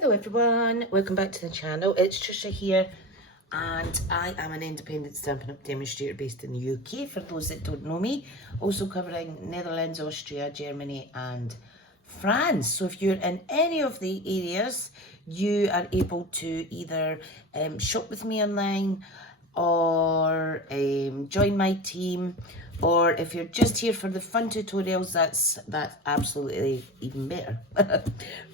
Hello everyone, welcome back to the channel. It's Trisha here and I am an independent Stampin' Up! Demonstrator based in the UK, for those that don't know me. Also covering Netherlands, Austria, Germany and France. So if you're in any of the areas, you are able to either shop with me online or join my team, or if you're just here for the fun tutorials, that's absolutely even better.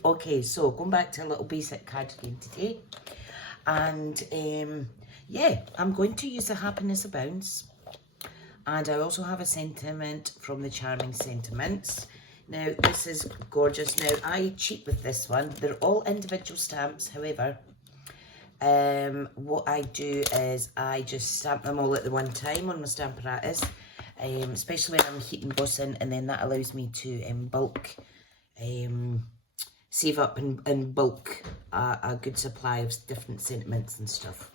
Okay, so going back to a little basic card game today, and yeah, I'm going to use the Happiness Abounds, and I also have a sentiment from the Charming Sentiments. Now this is gorgeous. Now I cheat with this one. They're all individual stamps, however what I do is I just stamp them all at the one time on my Stamparatus, especially when I'm heat embossing, and then that allows me to bulk save up and bulk a good supply of different sentiments and stuff.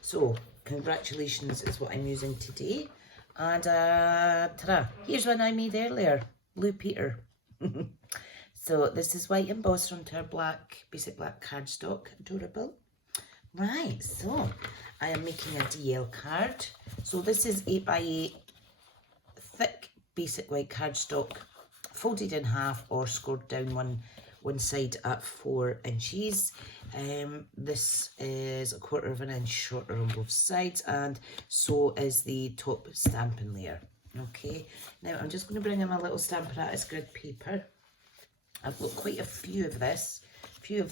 So congratulations is what I'm using today, and ta-da, here's one I made earlier, Blue Peter. So this is white embossed onto our black, basic black cardstock, adorable. Right, so I am making a DL card. So this is 8x8 thick basic white cardstock, folded in half or scored down one side at 4 inches. This is a 1/4 of an inch shorter on both sides, and so is the top stamping layer. Okay, now I'm just going to bring in my little Stamparatus grid paper. I've got quite a few of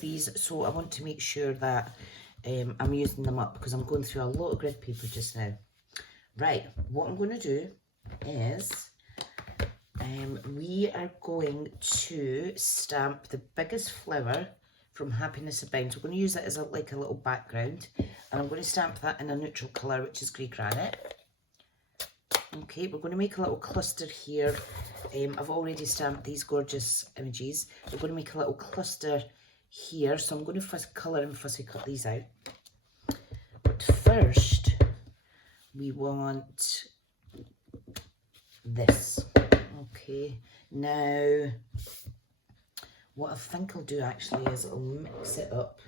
these, so I want to make sure that I'm using them up, because I'm going through a lot of grid paper just now. Right, what I'm going to do is we are going to stamp the biggest flower from Happiness Abounds. We're going to use it as like a little background, and I'm going to stamp that in a neutral colour, which is grey granite. Okay, we're going to make a little cluster here. I've already stamped these gorgeous images. We're going to make a little cluster here, so I'm going to colour and fussy cut these out. But first, we want this. Okay, now what I think I'll do actually is I'll mix it up.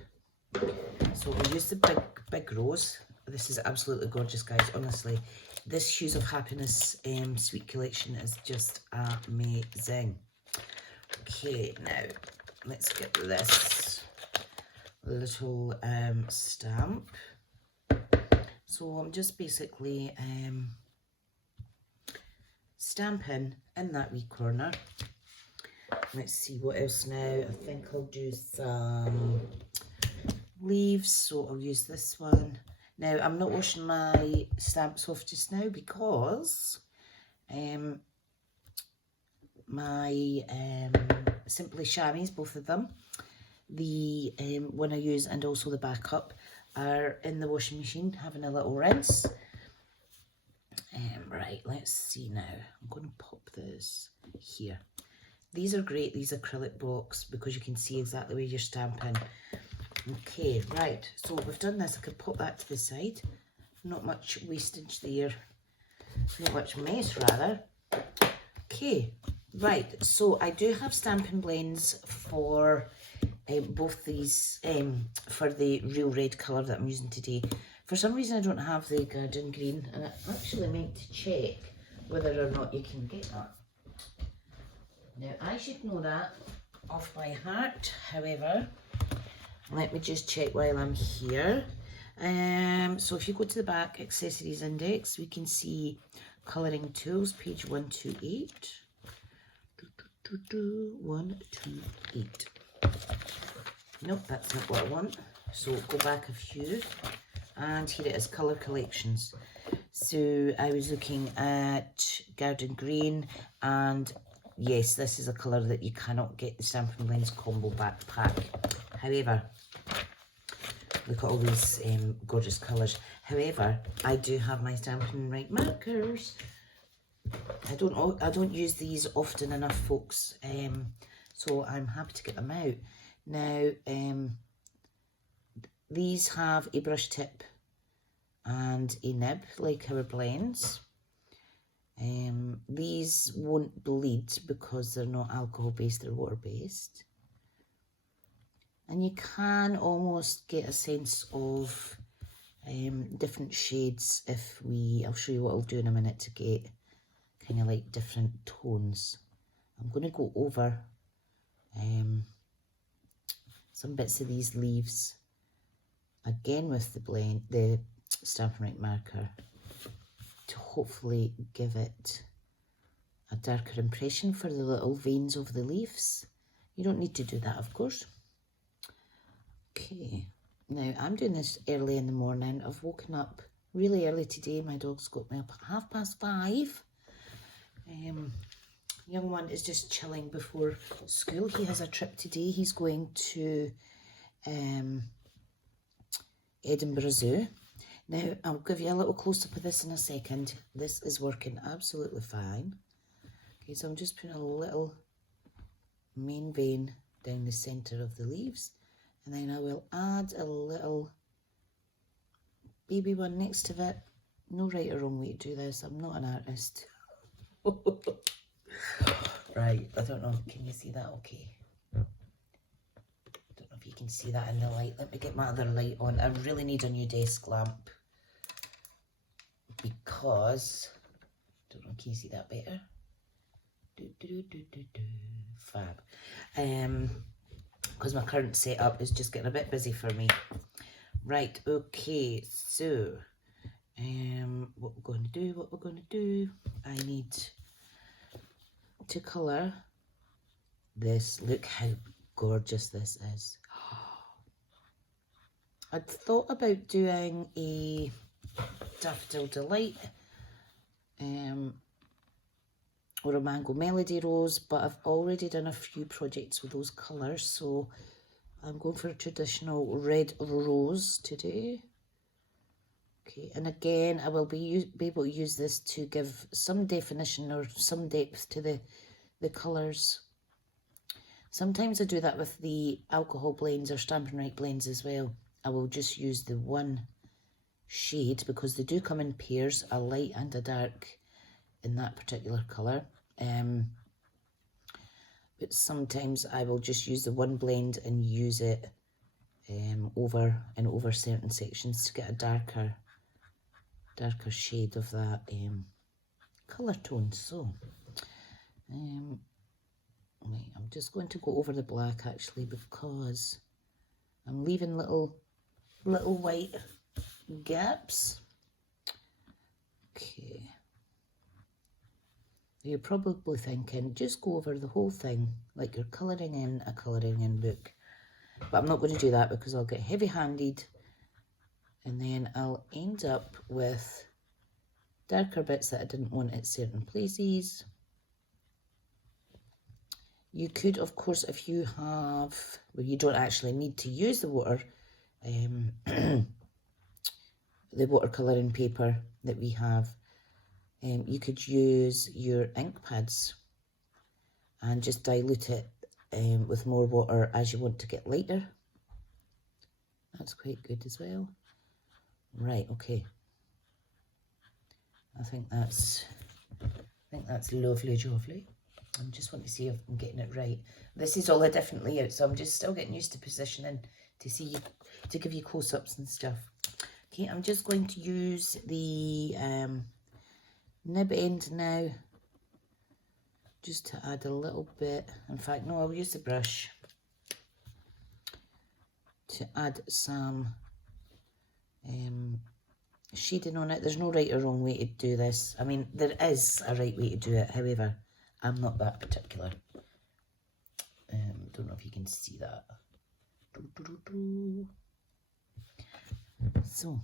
So we'll use the big rose. This is absolutely gorgeous, guys, honestly. This Hues of Happiness Sweet Collection is just amazing. Okay, now let's get this little stamp. So I'm just basically stamping in that wee corner. Let's see what else now. I think I'll do some leaves, so I'll use this one. Now I'm not washing my stamps off just now because my Simply Chamois, both of them, the one I use and also the backup, are in the washing machine having a little rinse. Right, let's see now. I'm going to pop this here. These are great, these acrylic blocks, because you can see exactly where you're stamping. Okay, right, so we've done this. I could pop that to the side. Not much wastage there. Not much mess, rather. Okay, right, so I do have stamping blends for both these, for the real red colour that I'm using today. For some reason I don't have the garden green, and I actually meant to check whether or not you can get that. Now I should know that off by heart, however, let me just check while I'm here. So if you go to the back, Accessories Index, we can see Colouring Tools, page 128. 128. Nope, that's not what I want. So go back a few, and here it is, Colour Collections. So I was looking at Garden Green, and yes, this is a colour that you cannot get the Stampin' Blends combo backpack. However, look at all these gorgeous colours. However, I do have my Stampin' Right markers. I don't use these often enough, folks, so I'm happy to get them out. Now, these have a brush tip and a nib, like our blends. These won't bleed because they're not alcohol based, they're water based. And you can almost get a sense of different shades if I'll show you what I'll do in a minute to get kind of like different tones. I'm going to go over some bits of these leaves again with the Stampin' Right marker to hopefully give it a darker impression for the little veins of the leaves. You don't need to do that, of course. Okay, now I'm doing this early in the morning. I've woken up really early today. My dog's got me up at 5:30. Young one is just chilling before school. He has a trip today. He's going to Edinburgh Zoo. Now, I'll give you a little close-up of this in a second. This is working absolutely fine. Okay, so I'm just putting a little main vein down the centre of the leaves. And then I will add a little baby one next to it. No right or wrong way to do this. I'm not an artist. Right, I don't know. Can you see that okay? I don't know if you can see that in the light. Let me get my other light on. I really need a new desk lamp because, I don't know, can you see that better? Fab. Because my current setup is just getting a bit busy for me. Right, okay, so what we're going to do, I need to colour this. Look how gorgeous this is. I'd thought about doing a Daffodil Delight or a Mango Melody Rose, but I've already done a few projects with those colours, so I'm going for a traditional red rose today. Okay, and again, I will be able to use this to give some definition or some depth to the colours. Sometimes I do that with the alcohol blends or Stampin' Right blends as well. I will just use the one shade because they do come in pairs, a light and a dark in that particular colour. But sometimes I will just use the one blend and use it over certain sections to get a darker shade of that colour tone. So wait, I'm just going to go over the black actually because I'm leaving little white gaps. Okay. You're probably thinking, just go over the whole thing like you're colouring in a colouring in book. But I'm not going to do that because I'll get heavy-handed and then I'll end up with darker bits that I didn't want at certain places. You could, of course, if you have, well, you don't actually need to use the water, the watercolouring paper that we have. You could use your ink pads and just dilute it with more water as you want to get lighter. That's quite good as well. Right, okay. I think that's lovely, jovely. I just want to see if I'm getting it right. This is all a different layout, so I'm just still getting used to positioning to give you close-ups and stuff. Okay, I'm just going to use the nib end now, just to add a little bit. In fact, no, I'll use the brush to add some shading on it. There's no right or wrong way to do this. I mean, there is a right way to do it, however, I'm not that particular. Don't know if you can see that. So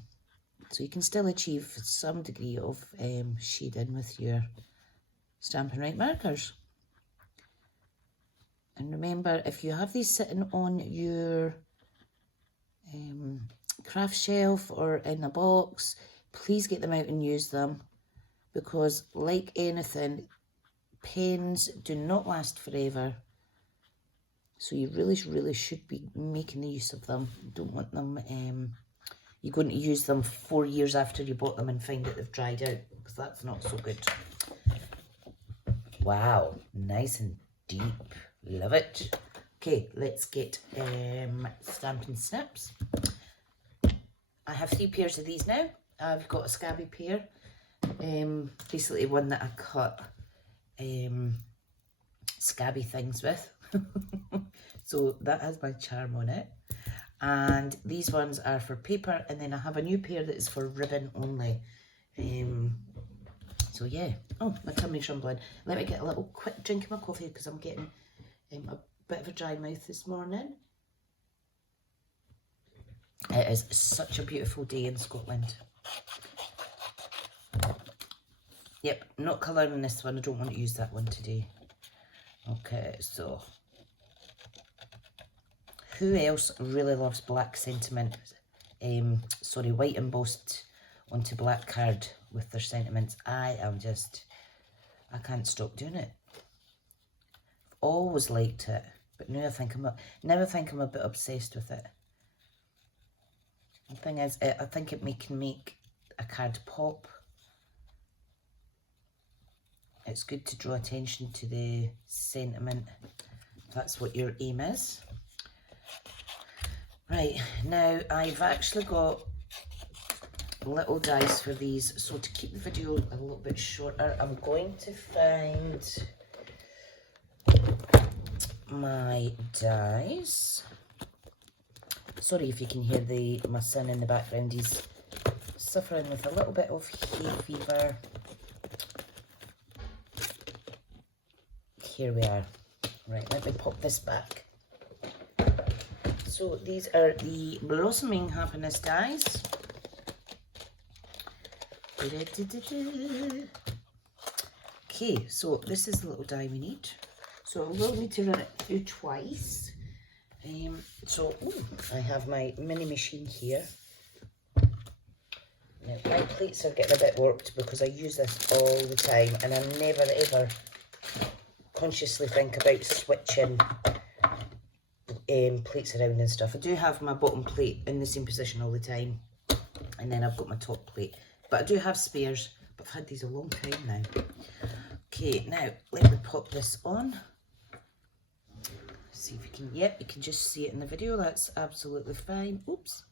you can still achieve some degree of shading with your Stampin' Right markers. And remember, if you have these sitting on your craft shelf or in a box, please get them out and use them, because like anything, pens do not last forever. So you really should be making the use of them. You don't want them, you're going to use them 4 years after you bought them and find that they've dried out, because that's not so good. Wow, nice and deep. Love it. Okay, let's get Stampin' Snips. I have 3 pairs of these now. I've got a scabby pair, basically one that I cut scabby things with. So that has my charm on it. And these ones are for paper, and then I have a new pair that is for ribbon only. So yeah. Oh, my tummy's rumbling. Let me get a little quick drink of my coffee because I'm getting a bit of a dry mouth this morning. It is such a beautiful day in Scotland. Yep, not colouring this one. I don't want to use that one today. Okay, so who else really loves black sentiment? Sorry, white embossed onto black card with their sentiments. I can't stop doing it. I've always liked it, but now I think I'm a bit obsessed with it. The thing is, I think it can make a card pop. It's good to draw attention to the sentiment, if that's what your aim is. Right, now I've actually got little dies for these, so to keep the video a little bit shorter, I'm going to find my dies. Sorry if you can hear my son in the background. He's suffering with a little bit of hay fever. Here we are. Right, let me pop this back. So these are the Blossoming Happiness dies. Okay, so this is the little die we need. So I will need to run it through twice. I have my mini machine here. Now, my plates are getting a bit warped because I use this all the time, and I never ever consciously think about switching plates around and stuff. I do have my bottom plate in the same position all the time, and then I've got my top plate. But I do have spares, but I've had these a long time now. Okay, now let me pop this on. See if you can, yep, you can just see it in the video. That's absolutely fine. Oops.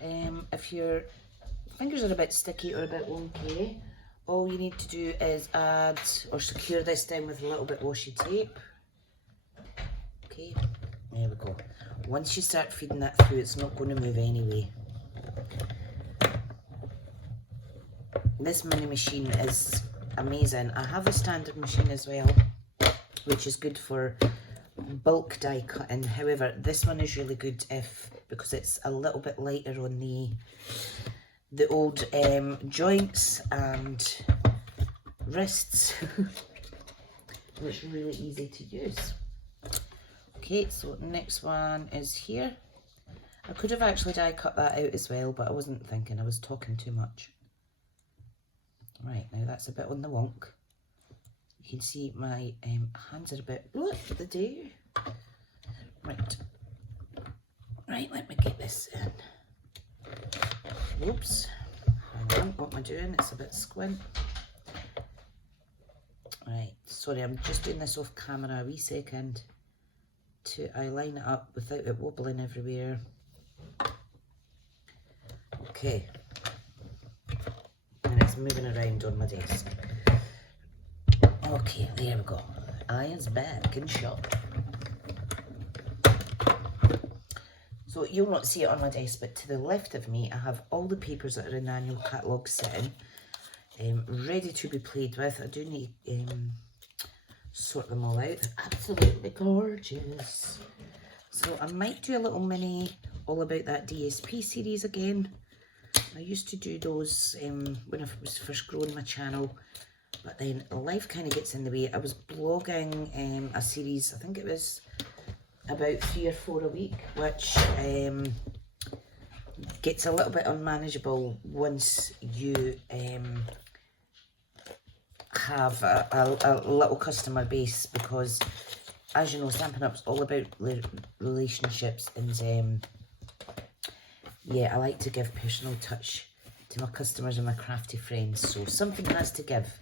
If your fingers are a bit sticky or a bit wonky, all you need to do is add or secure this down with a little bit washi tape. Okay, there we go. Once you start feeding that through, it's not going to move anyway. This mini machine is amazing. I have a standard machine as well, which is good for bulk die cutting. However, this one is really good because it's a little bit lighter on the old joints and wrists. It's really easy to use. Okay, so next one is here. I could have actually die cut that out as well, but I wasn't thinking. I was talking too much. Right, now that's a bit on the wonk. You can see my hands are a bit the day. Right. Right, let me get this in. Whoops. Hang on, what am I doing? It's a bit squint. Right, sorry, I'm just doing this off camera a wee second I line it up without it wobbling everywhere. Okay. And it's moving around on my desk. Okay, there we go. Iron's back in shop. So you'll not see it on my desk, but to the left of me, I have all the papers that are in the annual catalogue sitting, ready to be played with. I do need sort them all out. They're absolutely gorgeous. So I might do a little mini all about that DSP series again. I used to do those when I was first growing my channel, but then life kind of gets in the way. I was blogging a series, I think it was about 3 or 4 a week, which gets a little bit unmanageable once you have a little customer base, because as you know, Stampin' Up's all about relationships, and yeah, I like to give personal touch to my customers and my crafty friends, so something has to give,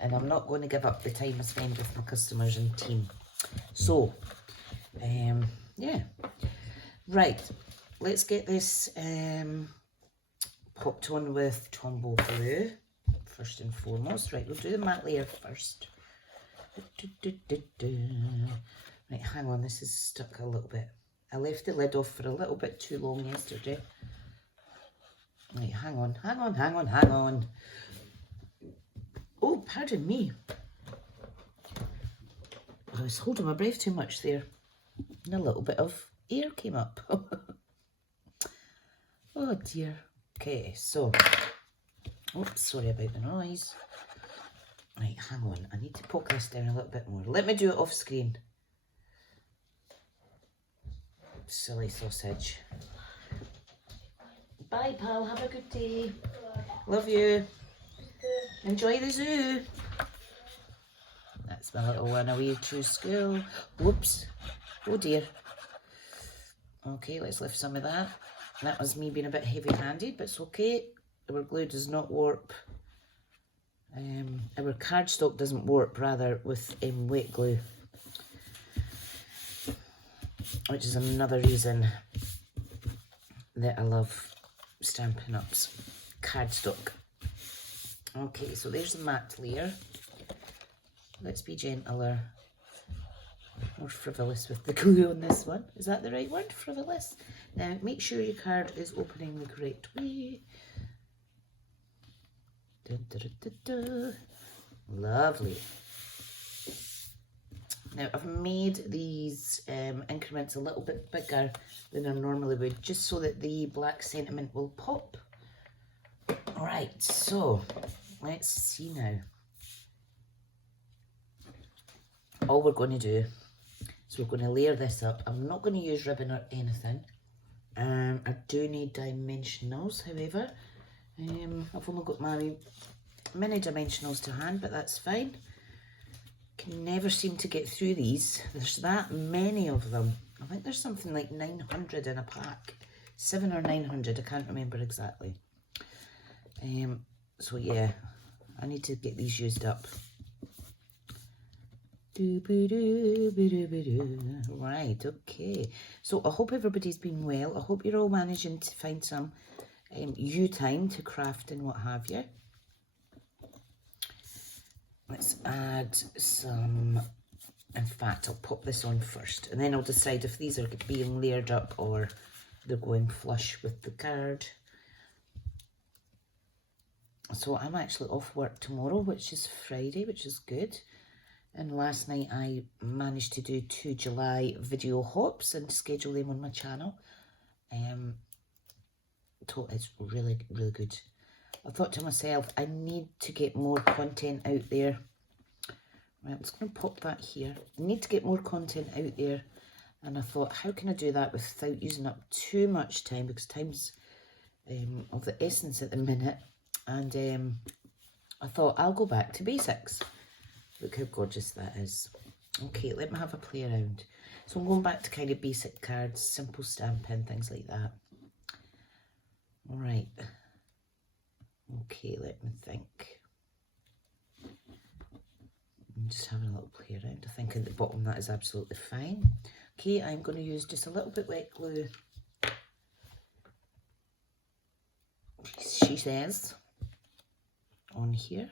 and I'm not going to give up the time I spend with my customers and team. So Yeah. Right, let's get this popped on with Tombow glue first and foremost. Right, we'll do the matte layer first. Right, hang on, this is stuck a little bit. I left the lid off for a little bit too long yesterday. Right, hang on. Oh, pardon me. I was holding my breath too much there. And a little bit of air came up. Oh dear. Okay, so, oops, sorry about the noise. Right, hang on, I need to poke this down a little bit more. Let me do it off screen. Silly sausage. Bye, pal, have a good day. Love you. Enjoy the zoo. That's my little one away to school. Whoops. Oh dear. Okay, let's lift some of that. That was me being a bit heavy-handed, but it's okay. Our glue does not warp. Our cardstock doesn't warp, rather, with wet glue. Which is another reason that I love Stampin' Up's cardstock. Okay, so there's the matte layer. Let's be gentler, more frivolous with the glue on this one. Is that the right word? Frivolous? Now, make sure your card is opening the correct way. Dun, dun, dun, dun, dun. Lovely. Now, I've made these increments a little bit bigger than I normally would, just so that the black sentiment will pop. Alright, so let's see now. All we're going to do is we're going to layer this up. I'm not going to use ribbon or anything. I do need dimensionals, however. I've only got my mini dimensionals to hand, but that's fine. Can never seem to get through these. There's that many of them. I think there's something like 900 in a pack. 700 or 900, I can't remember exactly. So yeah, I need to get these used up. Right, okay. So I hope everybody's been well. I hope you're all managing to find some you time to craft and what have you. Let's add some, in fact, I'll pop this on first and then I'll decide if these are being layered up or they're going flush with the card. So I'm actually off work tomorrow, which is Friday, which is good. And last night I managed to do 2 July video hops and schedule them on my channel. So it's really, really good. I thought to myself, I need to get more content out there. Right, I'm just going to pop that here. I need to get more content out there. And I thought, how can I do that without using up too much time? Because time's of the essence at the minute. And I thought, I'll go back to basics. Look how gorgeous that is. Okay, let me have a play around. So I'm going back to kind of basic cards, simple stamping, things like that. All right. Okay, let me think. I'm just having a little play around. I think at the bottom that is absolutely fine. Okay, I'm going to use just a little bit wet glue. She says on here.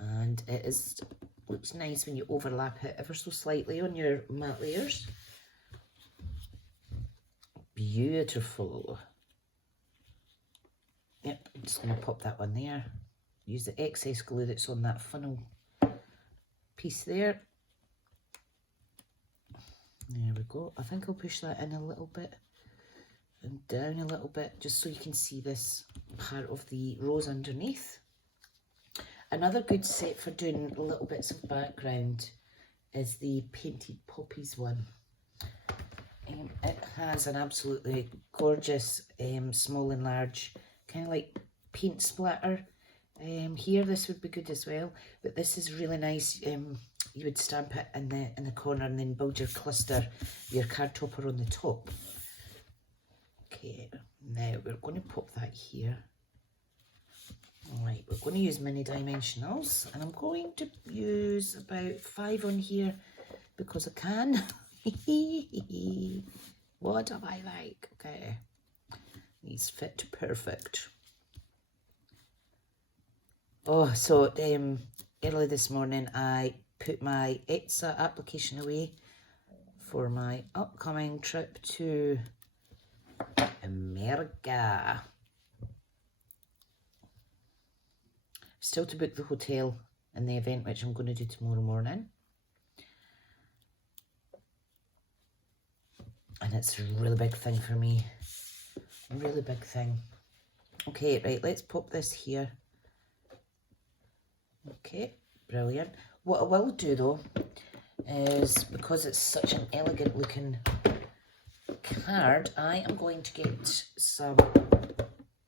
And it looks nice when you overlap it ever so slightly on your matte layers. Beautiful. Yep, I'm just going to pop that one there. Use the excess glue that's on that funnel piece there. There we go. I think I'll push that in a little bit and down a little bit just so you can see this part of the rose underneath. Another good set for doing little bits of background is the Painted Poppies one. It has an absolutely gorgeous small and large kind of like paint splatter. Here this would be good as well, but this is really nice. You would stamp it in the corner and then build your cluster, your card topper on the top. Okay, now we're going to pop that here. Alright, we're going to use mini dimensionals and I'm going to use about 5 on here because I can. What am I like? Okay. These fit perfect. Oh, so early this morning I put my ETSA application away for my upcoming trip to America. Still to book the hotel and the event, which I'm going to do tomorrow morning. And it's a really big thing for me. Really big thing. Okay, right, let's pop this here. Okay, brilliant. What I will do though is, because it's such an elegant looking card, I am going to get some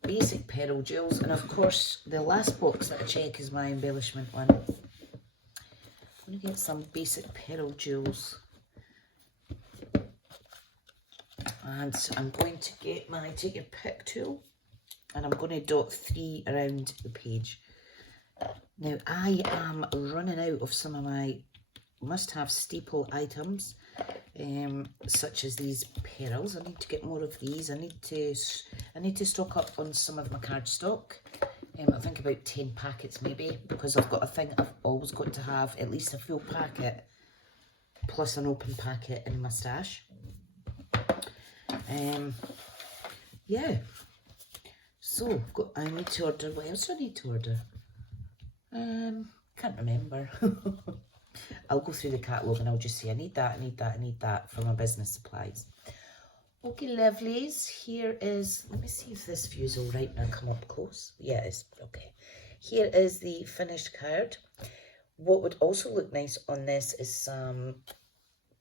basic pearl jewels, and of course the last box that I check is my embellishment one. I'm going to get some basic pearl jewels, and I'm going to get my take your pick tool, and I'm going to dot 3 around the page. Now I am running out of some of my must-have staple items, such as these pearls. I need to get more of these. I need to stock up on some of my cardstock. I think about 10 packets maybe, because I've got a thing. I've always got to have at least a full packet plus an open packet in my stash. Yeah. So I need to order. What else do I need to order? Can't remember. I'll go through the catalogue and I'll just say I need that, I need that, I need that for my business supplies. Okay, lovelies, here is, let me see if this view's all right now. Come up close. Yeah, it is. Okay. Here is the finished card. What would also look nice on this is some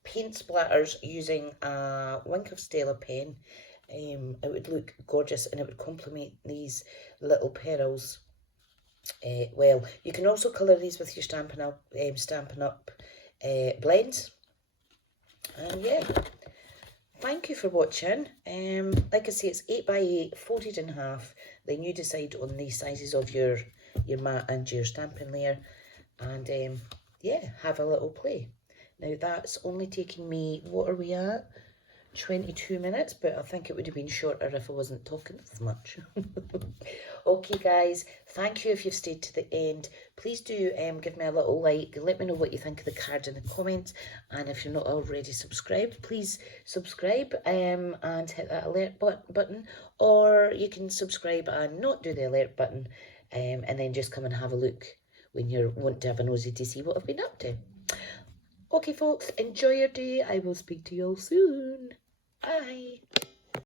paint splatters using a Wink of Stella pen. It would look gorgeous and it would complement these little pearls. Well, you can also colour these with your Stampin' Up blends. And yeah, thank you for watching. Like I say, it's 8 by 8, folded in half. Then you decide on the sizes of your mat and your stamping layer. And yeah, have a little play. Now that's only taking me, what are we at? 22 minutes, but I think it would have been shorter if I wasn't talking as much. Okay guys, thank you if you've stayed to the end. Please do give me a little like, let me know what you think of the card in the comments, and if you're not already subscribed, please subscribe and hit that alert button, or you can subscribe and not do the alert button, and then just come and have a look when you want to have a nosy to see what I've been up to. Okay folks, enjoy your day. I will speak to you all soon.